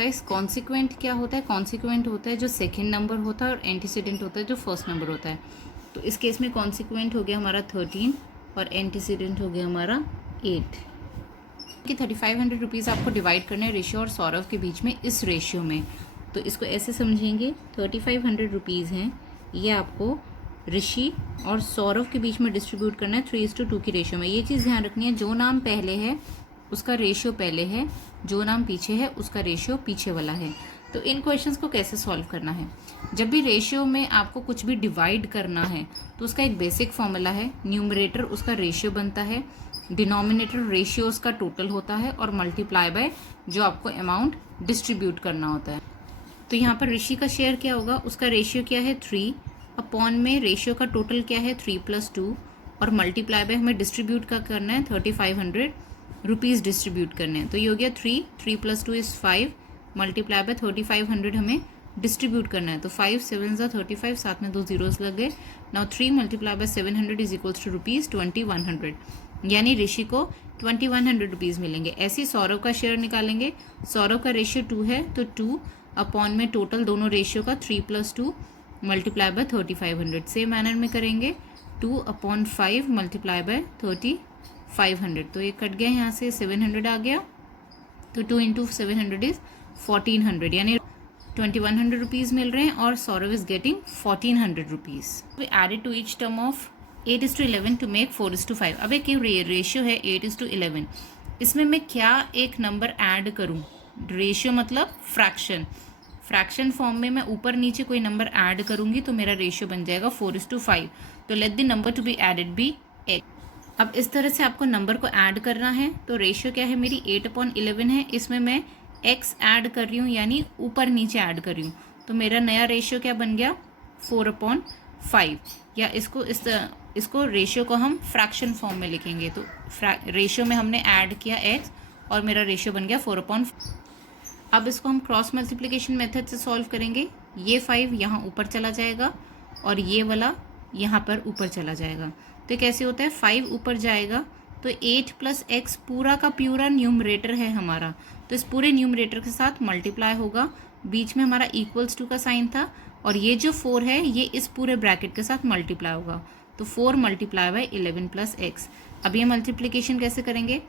Exercise consequent क्या होता है? कॉन्सिक्वेंट होता है जो सेकेंड नंबर होता है और एंटीसीडेंट होता है जो फर्स्ट नंबर होता है। तो इस केस में कॉन्सिक्वेंट हो गया हमारा 13 और एंटीसीडेंट हो गया हमारा 8 कि 3500 रुपीज़ आपको डिवाइड करना है ऋषि और सौरभ के बीच में इस रेशियो में। तो इसको ऐसे समझेंगे, 3500 रुपीज़ हैं, ये आपको ऋषि और सौरभ के बीच में डिस्ट्रीब्यूट करना है 3:2 की रेशियो में। ये चीज़ ध्यान रखनी है, जो नाम पहले है उसका रेशियो पहले है, जो नाम पीछे है उसका रेशियो पीछे वाला है। तो इन क्वेश्चंस को कैसे सॉल्व करना है? जब भी रेशियो में आपको कुछ भी डिवाइड करना है तो उसका एक बेसिक फॉर्मूला है, न्यूमरेटर उसका रेशियो बनता है, डिनोमिनेटर रेशियो उसका टोटल होता है और मल्टीप्लाई बाय जो आपको अमाउंट डिस्ट्रीब्यूट करना होता है। तो यहाँ पर ऋषि का शेयर क्या होगा, उसका रेशियो क्या है 3 अपॉन में रेशियो का टोटल क्या है 3 + 2 और मल्टीप्लाई बाय हमें डिस्ट्रीब्यूट का करना है 3500 रुपीज़ डिस्ट्रीब्यूट करने हैं। तो ये हो गया 3 + 2 = 5 मल्टीप्लाई बाय 3500 हमें डिस्ट्रीब्यूट करना है। तो 5 7 × 35, साथ में 2 zeros लग गए। Now 3 multiply by 700 is equals to rupees 2100, यानी ऋषि को 2100 रुपीज़ मिलेंगे। ऐसे ही सौरभ का शेयर निकालेंगे। सौरभ का रेशियो 2 है तो 2 अपॉन में टोटल दोनों रेशियो का 3 + 2 मल्टीप्लाई बाय 3500। सेम मैनर में करेंगे 2/5 मल्टीप्लाई बाय 3500। तो ये कट गया, यहाँ से 700 आ गया। तो 2 × 700 इज 1400, यानी 2100 रुपीज़ मिल रहे हैं और Saurabh is getting 1400 rupees. We added to each term of 8:11 to make 4:5। अब एक रेशियो है 8:11, इसमें मैं क्या एक नंबर ऐड करूं? रेशियो मतलब फ्रैक्शन, फ्रैक्शन फॉर्म में मैं ऊपर नीचे कोई नंबर ऐड करूंगी तो मेरा रेशियो बन जाएगा 4:5। तो let the number to be added be x। अब इस तरह से आपको नंबर को ऐड करना है। तो रेशियो क्या है मेरी 8/11 है, इसमें मैं x ऐड कर रही हूँ, यानी ऊपर नीचे ऐड कर रही हूँ। तो मेरा नया रेशियो क्या बन गया 4/5, या इसको रेशियो को हम फ्रैक्शन फॉर्म में लिखेंगे। तो रेशियो में हमने ऐड किया x और मेरा रेशियो बन गया 4/5। अब इसको हम क्रॉस मल्टीप्लिकेशन मेथड से सॉल्व करेंगे। ये 5 यहाँ ऊपर चला जाएगा और ये वाला यहाँ पर ऊपर चला जाएगा। तो कैसे होता है, 5 ऊपर जाएगा तो 8 + x पूरा का पूरा न्यूमरेटर है हमारा, तो इस पूरे न्यूमरेटर के साथ मल्टीप्लाई होगा। बीच में हमारा =2 का साइन था और ये जो 4 है ये इस पूरे ब्रैकेट के साथ मल्टीप्लाई होगा। तो 4 मल्टीप्लाई बाय 11 + x। अब ये मल्टीप्लिकेशन कैसे करेंगे,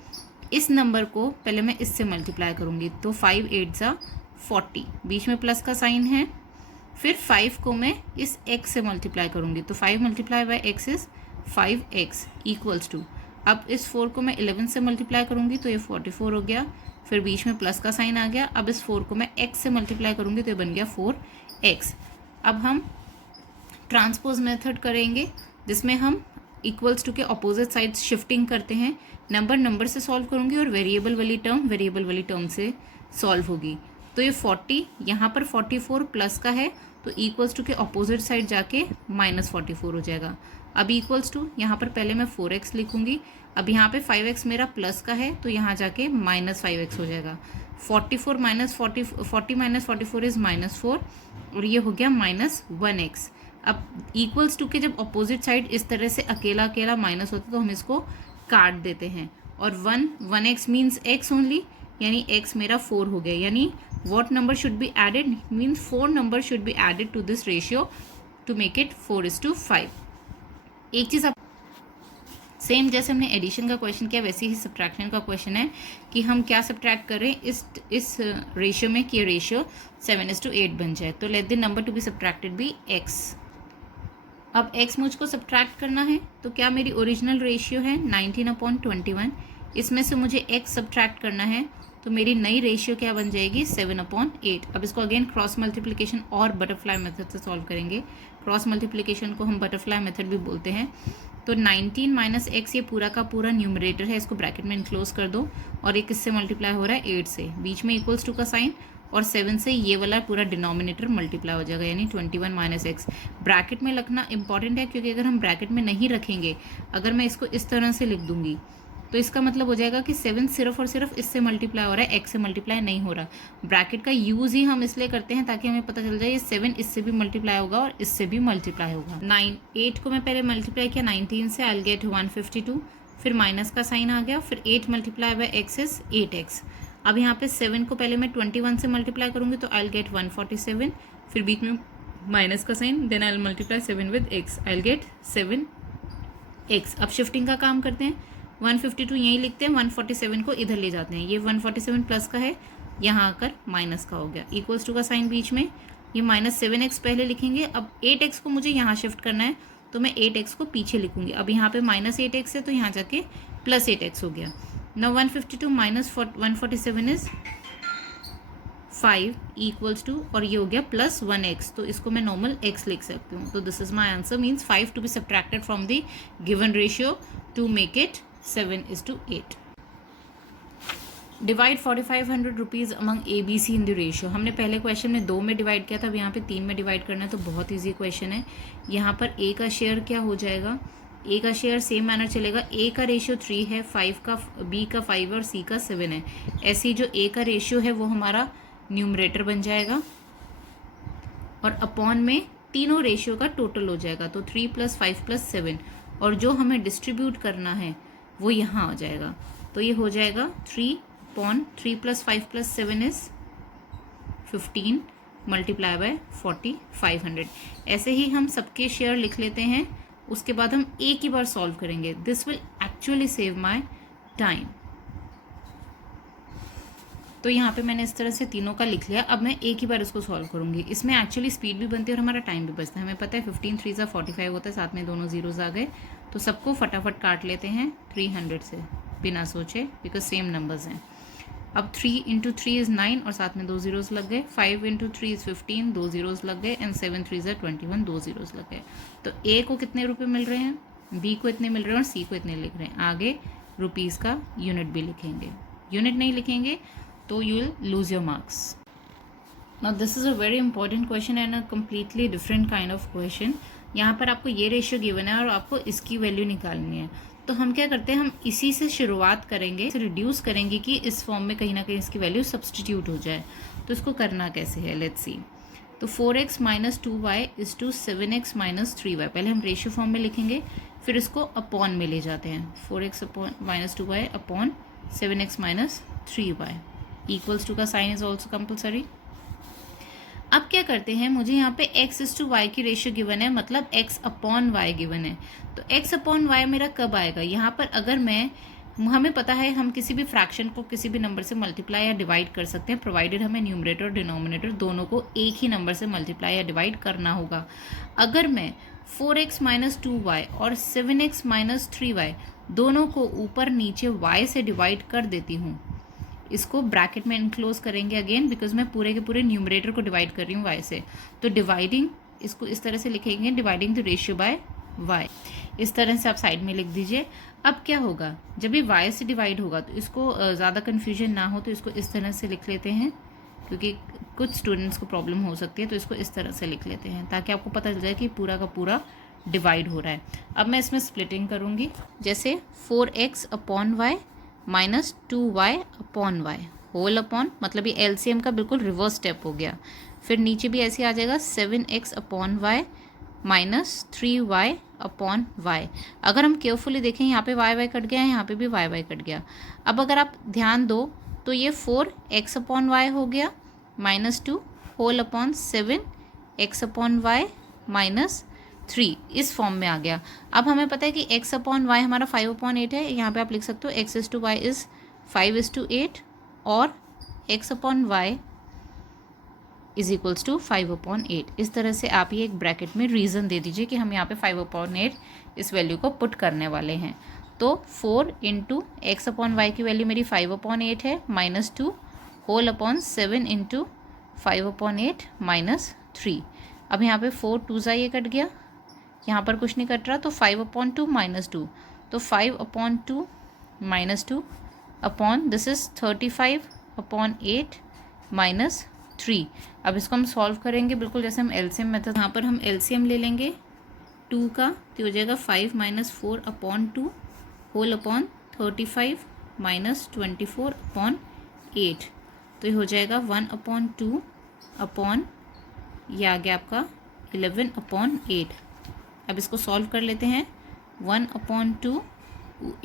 इस नंबर को पहले मैं इससे मल्टीप्लाई करूँगी। तो 5 8 × 40, बीच में प्लस का साइन है। फिर 5 को मैं इस x से मल्टीप्लाई करूँगी। तो 5 multiply by x is 5x =। अब इस 4 को मैं 11 से मल्टीप्लाई करूँगी तो ये 44 हो गया। फिर बीच में प्लस का साइन आ गया। अब इस 4 को मैं x से मल्टीप्लाई करूँगी तो ये बन गया 4x। अब हम ट्रांसपोज मेथड करेंगे जिसमें हम =2 के अपोजिट साइड शिफ्टिंग करते हैं। नंबर से सॉल्व करूँगी और वेरिएबल वाली टर्म से सॉल्व होगी। तो ये 40 यहाँ पर 44 प्लस का है तो =2 के अपोजिट साइड जाके -44 हो जाएगा। अब =2 यहाँ पर पहले मैं 4x लिखूँगी। अब यहाँ पे 5x मेरा प्लस का है तो यहाँ जाके -5x हो जाएगा। 40 - 44 इज -4 और ये हो गया -1x। अब =2 के जब अपोजिट साइड इस तरह से अकेला अकेला माइनस होता है तो हम इसको काट देते हैं। और 1x मीन्स x ओनली, यानी x मेरा 4 हो गया। यानी what number should be added means 4 numbers should be added to this ratio to make it 4:5। एक चीज़ आप सेम जैसे हमने एडिशन का क्वेश्चन किया वैसे ही सब्ट्रैक्शन का क्वेश्चन है कि हम क्या सब्ट्रैक्ट कर रहे हैं इस रेशियो में कि रेशियो 7:8 बन जाए। तो let the number to be subtracted be x। अब x मुझको सब्ट्रैक्ट करना है तो क्या मेरी ओरिजिनल रेशियो है 19/21, इसमें से मुझे x सब्ट्रैक्ट करना है तो मेरी नई रेशियो क्या बन जाएगी 7/8। अब इसको अगेन क्रॉस मल्टीप्लिकेशन और बटरफ्लाई मेथड से सॉल्व करेंगे। क्रॉस मल्टीप्लिकेशन को हम बटरफ्लाई मेथड भी बोलते हैं। तो 19 - x ये पूरा का पूरा न्यूमरेटर है, इसको ब्रैकेट में इनक्लोज कर दो और ये किससे मल्टीप्लाई हो रहा है 8 से, बीच में =2 का साइन और 7 से ये वाला पूरा डिनोमिनेटर मल्टीप्लाई हो जाएगा, यानी 21 - x। ब्रैकेट में रखना इंपॉर्टेंट है क्योंकि अगर हम ब्रैकेट में नहीं रखेंगे, अगर मैं इसको इस तरह से लिख दूंगी तो इसका मतलब हो जाएगा कि 7 सिर्फ और सिर्फ इससे मल्टीप्लाई हो रहा है, x से मल्टीप्लाई नहीं हो रहा। ब्रैकेट का यूज़ ही हम इसलिए करते हैं ताकि हमें पता चल जाए ये 7 इससे भी मल्टीप्लाई होगा और इससे भी मल्टीप्लाई होगा। 8 को मैं पहले मल्टीप्लाई किया 19 से, आई विल गेट 152। फिर माइनस का साइन आ गया, फिर 8 multiply by x is 8x। अब यहाँ पे 7 को पहले मैं 21 से मल्टीप्लाई करूँगी तो आई विल गेट 147, फिर बीच में माइनस का sign, then I will multiply 7 with x, I will get 7x। अब शिफ्टिंग का काम करते हैं, 152 यहीं लिखते हैं, 147 को इधर ले जाते हैं, ये 147 प्लस का है, यहाँ आकर माइनस का हो गया, इक्वल्स टू का साइन बीच में, ये -7x पहले लिखेंगे। अब 8x को मुझे यहाँ शिफ्ट करना है तो मैं 8x को पीछे लिखूंगी। अब यहाँ पे -8x है तो यहाँ जाके +8x हो गया। Now 152 minus 147 is 5 equals to, और ये हो गया +1x, तो इसको मैं नॉर्मल x लिख सकती हूँ। तो this is my answer, means 5 to be subtracted from the given ratio to make it 7:8। Divide 4500 rupees among ABC in the ratio. हमने पहले क्वेश्चन में 2 में डिवाइड किया था, अब यहाँ पे 3 में डिवाइड करना है, तो बहुत ईजी क्वेश्चन है। यहाँ पर A का शेयर क्या हो जाएगा, A का शेयर सेम मैनर चलेगा, A का रेशियो 3 है, 5 का, B का 5 और C का 7 है। ऐसे जो A का रेशियो है वो हमारा न्यूमरेटर बन जाएगा और अपॉन में तीनों रेशियो का टोटल हो जाएगा, तो 3 + 5 + 7, और जो हमें डिस्ट्रीब्यूट करना है वो यहाँ आ जाएगा, तो ये हो जाएगा 3 + 5 + 7 इज 15 मल्टीप्लाई बाय 4500। ऐसे ही हम सबके शेयर लिख लेते हैं, उसके बाद हम एक ही बार सॉल्व करेंगे। This will actually save my time. तो यहाँ पे मैंने इस तरह से तीनों का लिख लिया, अब मैं एक ही बार इसको सॉल्व करूँगी। इसमें एक्चुअली स्पीड भी बनती है और हमारा टाइम भी बचता है। हमें पता है 15 3 45 होता है, साथ में दोनों जीरोज आ गए, तो सबको फटाफट काट लेते हैं 300 से बिना सोचे, बिकॉज सेम नंबर्स हैं। अब 3 × 3 इज़ 9 और साथ में 2 जीरोस लग गए, 5 × 3 इज़ 15, 2 जीरोस लग गए, एंड 7 × 3 इज़ 21, 2 जीरोस लग गए। तो A को कितने रुपए मिल रहे हैं, B को इतने मिल रहे हैं और C को इतने लिख रहे हैं। आगे रुपीज़ का यूनिट भी लिखेंगे, यूनिट नहीं लिखेंगे तो you will lose your marks. Now this is a very important question and a completely different kind of question. यहाँ पर आपको ये रेशियो गिवन है और आपको इसकी वैल्यू निकालनी है। तो हम क्या करते हैं, हम इसी से शुरुआत करेंगे, इसे रिड्यूस करेंगे कि इस फॉर्म में कहीं ना कहीं इसकी वैल्यू सब्सटीट्यूट हो जाए। तो इसको करना कैसे है, लेट्स सी। तो 4x - 2y is to 7x - 3y। पहले हम रेशियो फॉर्म में लिखेंगे, फिर इसको अपॉन में ले जाते हैं, 4x - 2y upon 7x - 3y equals to का साइन इज ऑल्सो कंपल्सरी। अब क्या करते हैं, मुझे यहाँ पे x/y की रेशियो गिवन है, मतलब x/y गिवन है। तो x/y मेरा कब आएगा, यहाँ पर अगर हमें पता है हम किसी भी फ्रैक्शन को किसी भी नंबर से मल्टीप्लाई या डिवाइड कर सकते हैं, प्रोवाइडेड हमें न्यूमरेटर और डिनोमिनेटर दोनों को एक ही नंबर से मल्टीप्लाई या डिवाइड करना होगा। अगर मैं 4x - 2y और 7x - 3y दोनों को ऊपर नीचे y से डिवाइड कर देती हूँ, इसको ब्रैकेट में इनक्लोज करेंगे अगेन, बिकॉज मैं पूरे के पूरे न्यूमरेटर को डिवाइड कर रही हूँ y से। तो डिवाइडिंग, इसको इस तरह से लिखेंगे, dividing the ratio by y। इस तरह से आप साइड में लिख दीजिए। अब क्या होगा, जब ये y से डिवाइड होगा तो इसको ज़्यादा कन्फ्यूजन ना हो तो इसको इस तरह से लिख लेते हैं, क्योंकि कुछ स्टूडेंट्स को प्रॉब्लम हो सकती है, तो इसको इस तरह से लिख लेते हैं ताकि आपको पता चल जाए कि पूरा का पूरा डिवाइड हो रहा है। अब मैं इसमें स्प्लिटिंग करूँगी, जैसे 4x/y - 2y/y होल अपॉन, मतलब ये LCM का बिल्कुल रिवर्स स्टेप हो गया। फिर नीचे भी ऐसे आ जाएगा 7x/y - 3y/y। अगर हम केयरफुली देखें, यहाँ पे y कट गया है, यहाँ पे भी y कट गया। अब अगर आप ध्यान दो तो ये 4x/y हो गया -2 होल अपॉन 7x/y - 3, इस फॉर्म में आ गया। अब हमें पता है कि x/y हमारा 5/8 है, यहाँ पे आप लिख सकते हो x/y इज़ 5:8 और x/y इज इक्वल्स टू 5/8। इस तरह से आप ये एक ब्रैकेट में रीज़न दे दीजिए कि हम यहाँ पे 5/8 इस वैल्यू को पुट करने वाले हैं। तो 4 × x/y की वैल्यू मेरी 5/8 है, -2 होल अपॉन 7 × 5/8 - 3। अब यहाँ पे 4 2 ये कट गया, यहाँ पर कुछ नहीं कट रहा, तो 5/2 - 2, तो 5/2 - 2 अपॉन दिस इज 35/8 - 3। अब इसको हम सॉल्व करेंगे बिल्कुल जैसे हम LCM मेथड, यहाँ पर हम LCM ले लेंगे 2 का, तो हो जाएगा 5 - 4/2 होल अपॉन 35 - 24/8, तो ये हो जाएगा 1/2 अपॉन, ये आ गया आपका 11/8। अब इसको सॉल्व कर लेते हैं, 1/2,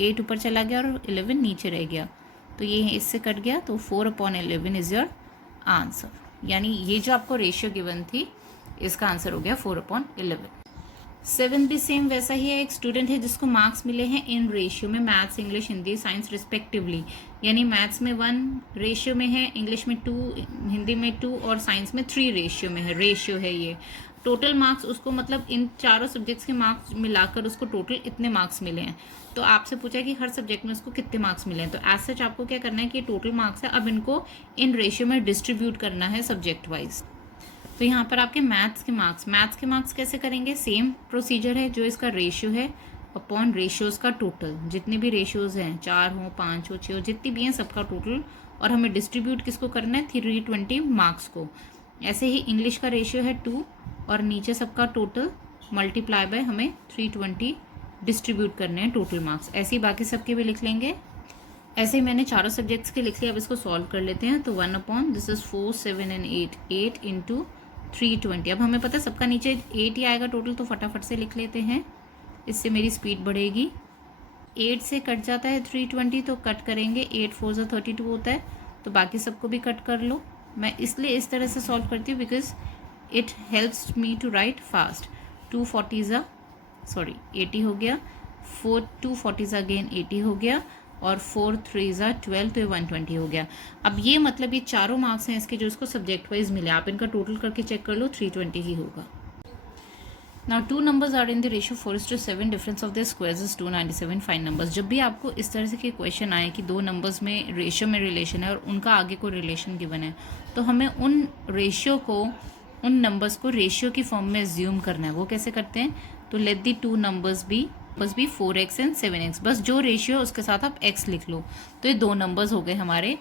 8 ऊपर चला गया और 11 नीचे रह गया, तो ये इससे कट गया, तो 4/11 इज़ योर आंसर। यानी ये जो आपको रेशियो गिवन थी इसका आंसर हो गया 4/11। 7 भी सेम वैसा ही है। एक स्टूडेंट है जिसको मार्क्स मिले हैं इन रेशियो में, maths, English, Hindi, science respectively. यानी मैथ्स में 1 रेशियो में है, इंग्लिश में 2, हिंदी में 2 और साइंस में 3 रेशियो में है। रेशियो है ये। टोटल मार्क्स उसको मतलब इन चारों सब्जेक्ट्स के मार्क्स मिलाकर उसको टोटल इतने मार्क्स मिले हैं। तो आपसे पूछा है कि हर सब्जेक्ट में उसको कितने मार्क्स मिले हैं। तो एज सच आपको क्या करना है कि टोटल मार्क्स है, अब इनको इन रेशियो में डिस्ट्रीब्यूट करना है सब्जेक्ट वाइज। तो यहाँ पर आपके मैथ्स के मार्क्स कैसे करेंगे? सेम प्रोसीजर है, जो इसका रेशियो है अपॉन रेशियोज़ का टोटल, जितने भी रेशियोज़ हैं, 4 हो, 5 हो, 6 हो, जितनी भी हैं सबका टोटल, और हमें डिस्ट्रीब्यूट किसको करना है? 320 मार्क्स को। ऐसे ही इंग्लिश का रेशियो है 2 और नीचे सबका टोटल मल्टीप्लाई बाय हमें 320 डिस्ट्रीब्यूट करने हैं टोटल मार्क्स। ऐसे ही बाकी सबके भी लिख लेंगे। ऐसे ही मैंने चारों सब्जेक्ट्स के लिख लिया। अब इसको सॉल्व कर लेते हैं। तो 1 दिस इज 4, 7 एंड 8 इंटू 320। अब हमें पता है सबका नीचे 8 ही आएगा टोटल, तो फटाफट से लिख लेते हैं, इससे मेरी स्पीड बढ़ेगी। 8 से कट जाता है 320, तो कट करेंगे। 8 4 ज़ा 32 होता है, तो बाकी सबको भी कट कर लो। मैं इसलिए इस तरह से सॉल्व करती हूँ because it helps me to write fast. 2 40 ज़ा 80 हो गया, 2 40 ज़ा अगेन 80 हो गया, और 4 3 ज़ा 12, तो ये 120 हो गया। अब ये मतलब ये चारों मार्क्स हैं इसके जो इसको सब्जेक्ट वाइज मिले। आप इनका टोटल करके चेक कर लो, 320 ही होगा। Now 2 numbers are in the ratio 4:7, difference of the squares is 297, find numbers. जब भी आपको इस तरह से के क्वेश्चन आए कि 2 नंबर्स में रेशियो में रिलेशन है और उनका आगे कोई रिलेशन गिवन है, तो हमें उन रेशियो को, उन नंबर्स को रेशियो की फॉर्म में एज्यूम करना है। वो कैसे करते हैं? तो let the 2 numbers be 4x and 7x। बस जो रेशियो उसके साथ आप x लिख लो। तो ये 2 नंबर्स हो गए हमारे,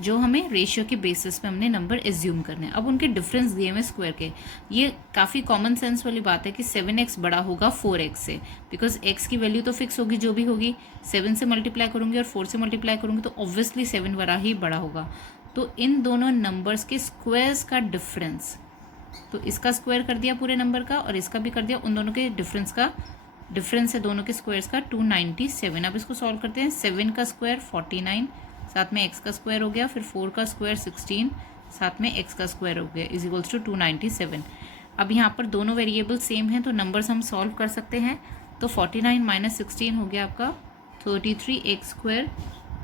जो हमें रेशियो के बेसिस पे हमने नंबर एज्यूम करने हैं। अब उनके डिफरेंस दिए हुए स्क्वायर के, ये काफ़ी कॉमन सेंस वाली बात है कि 7x बड़ा होगा 4x से, बिकॉज x की वैल्यू तो फिक्स होगी जो भी होगी। 7 से मल्टीप्लाई करूँगी और 4 से मल्टीप्लाई करूँगी तो ऑब्वियसली 7 बड़ा ही बड़ा होगा। तो इन दोनों नंबर्स के स्क्वायर्स का डिफरेंस, तो इसका स्क्वायर कर दिया पूरे नंबर का और इसका भी कर दिया, उन दोनों के डिफरेंस का, डिफरेंस है दोनों के स्क्वायर्स का 297। अब इसको सॉल्व करते हैं। 7 का स्क्वायर 49, साथ में x का स्क्वायर हो गया, फिर 4 का स्क्वायर 16, साथ में x का स्क्वायर हो गया, इज इक्वल्स टू 297। अब यहाँ पर दोनों वेरिएबल सेम हैं तो नंबर्स हम सॉल्व कर सकते हैं। तो 49 माइनस 16 हो गया आपका 33, x square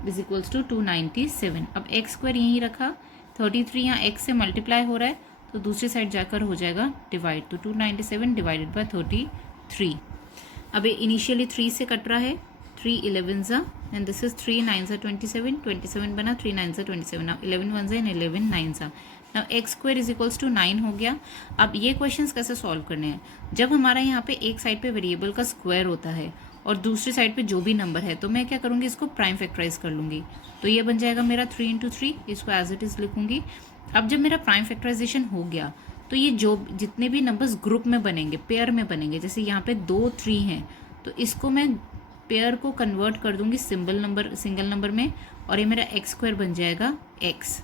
is equals to 297। अब x स्क्वायर यहीं रखा, 33 यहाँ x से मल्टीप्लाई हो रहा है तो दूसरी साइड जाकर हो जाएगा डिवाइड, तो 297 डिवाइडेड बाय 33। अब ये इनिशियली 3 से कट रहा है, 3 11 ज़ा एंड दिस इज 3 9 ज़ा 27, 27 बना, 3 9 ज़ा 27, नाउ 11 1 ज़ा एंड 11 9 ज़ा। Now x square is equals to 9 हो गया। अब ये क्वेश्चंस कैसे सॉल्व करने हैं? जब हमारा यहाँ पे एक साइड पे वेरिएबल का स्क्वायर होता है और दूसरी साइड पे जो भी नंबर है, तो मैं क्या करूँगी, इसको प्राइम फैक्टराइज कर लूँगी। तो ये बन जाएगा मेरा 3 इंटू 3, इसको एज इट इज़ लिखूँगी। अब जब मेरा प्राइम फैक्टराइजेशन हो गया तो ये जो जितने भी नंबर्स ग्रुप में बनेंगे, पेयर में बनेंगे, जैसे यहाँ पे 2 3 हैं, तो इसको मैं पेयर को कन्वर्ट कर दूंगी सिंगल नंबर में, और ये मेरा एक्स स्क्वायर बन जाएगा एक्स।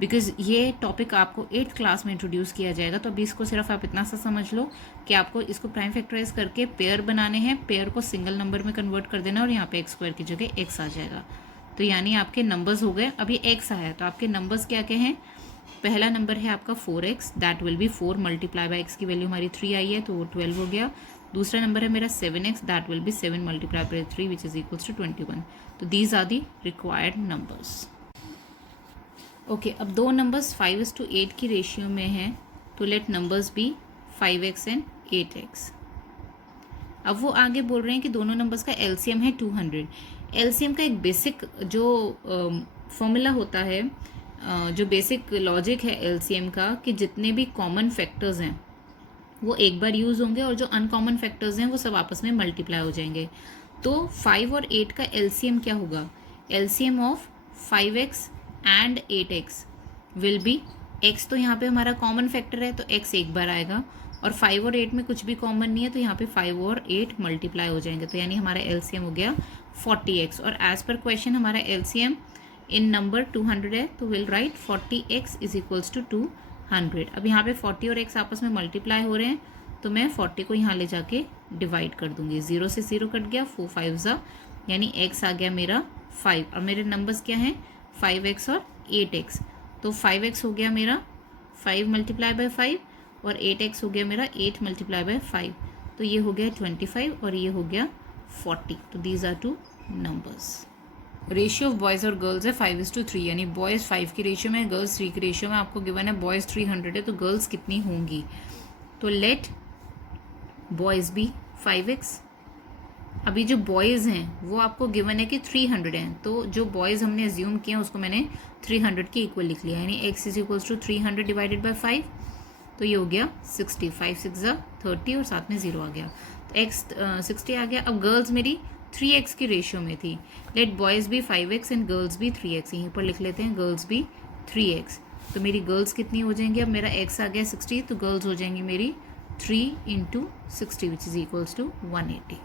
बिकॉज ये टॉपिक आपको 8th क्लास में इंट्रोड्यूस किया जाएगा, तो अभी इसको सिर्फ आप इतना सा समझ लो कि आपको इसको प्राइम फैक्टराइज करके पेयर बनाने हैं, पेयर को सिंगल नंबर में कन्वर्ट कर देना और यहाँ पे एक्स स्क्वायर की जगह एक्स आ जाएगा। तो यानी आपके नंबर्स हो गए, अभी एक्स आया तो आपके नंबर्स क्या क्या हैं? पहला नंबर है आपका 4x, that will B 4 multiply by x की वैल्यू हमारी 3 आई है तो वो 12 हो गया। दूसरा नंबर है मेरा 7x, that will be 7 multiply by 3 which is equals to 21। तो these are the required numbers. Okay, अब 2 नंबर्स 5:8 की रेशियो में हैं, तो late numbers B 5x and 8x। अब वो आगे बोल रहे हैं कि दोनों नंबर्स का एलसीएम है 200। एलसीएम का एक बेसिक जो फॉर्मूला होता है, जो बेसिक लॉजिक है एलसीएम का, कि जितने भी कॉमन फैक्टर्स हैं वो एक बार यूज़ होंगे और जो अनकॉमन फैक्टर्स हैं वो सब आपस में मल्टीप्लाई हो जाएंगे। तो 5 और 8 का एलसीएम क्या होगा? LCM of 5x and 8x will be, x तो यहाँ पे हमारा कॉमन फैक्टर है तो x एक बार आएगा, और 5 और 8 में कुछ भी कॉमन नहीं है तो यहाँ पे 5 और 8 मल्टीप्लाई हो जाएंगे, तो यानी हमारा एलसीएम हो गया 40x। और एज पर क्वेश्चन हमारा एलसीएम इन नंबर 200 है, तो will write 40x is equals to 200। अब यहाँ पे 40 और x आपस में मल्टीप्लाई हो रहे हैं, तो मैं 40 को यहाँ ले जाके डिवाइड कर दूंगी। 0 से 0 कट गया, 4 5 ज़ा, यानी x आ गया मेरा 5। अब मेरे नंबर्स क्या हैं 5x और 8x। तो 5x हो गया मेरा 5 मल्टीप्लाई बाय 5 और 8x हो गया मेरा 8 मल्टीप्लाई बाय 5। तो ये हो गया 25 और ये हो गया 40। तो these are two numbers. Ratio of boys और गर्ल्स है 5:3, यानी बॉयज़ 5 की रेशियो में, गर्ल्स 3 की रेशियो में। आपको गिवन है बॉयज़ 300 है तो गर्ल्स कितनी होंगी। तो लेट बॉयज़ बी 5x। अभी जो बॉयज़ हैं वो आपको गिवन है कि 300 हैं, तो जो बॉयज़ हमने एज्यूम किया उसको मैंने 300 के इक्वल लिख लिया, यानी x is equals to 300 divided by 5। तो ये हो गया 60, 5 6 30 और साथ में 0 आ गया, तो x 60 आ गया। अब गर्ल्स मेरी 3x की रेशियो में थी। लेट बॉयज़ भी 5x एंड गर्ल्स भी 3x। यहीं पर लिख लेते हैं गर्ल्स भी 3x। तो मेरी गर्ल्स कितनी हो जाएंगी, अब मेरा x आ गया 60, तो गर्ल्स हो जाएंगी मेरी 3 × 60 विच इज़ इक्वल्स टू 180।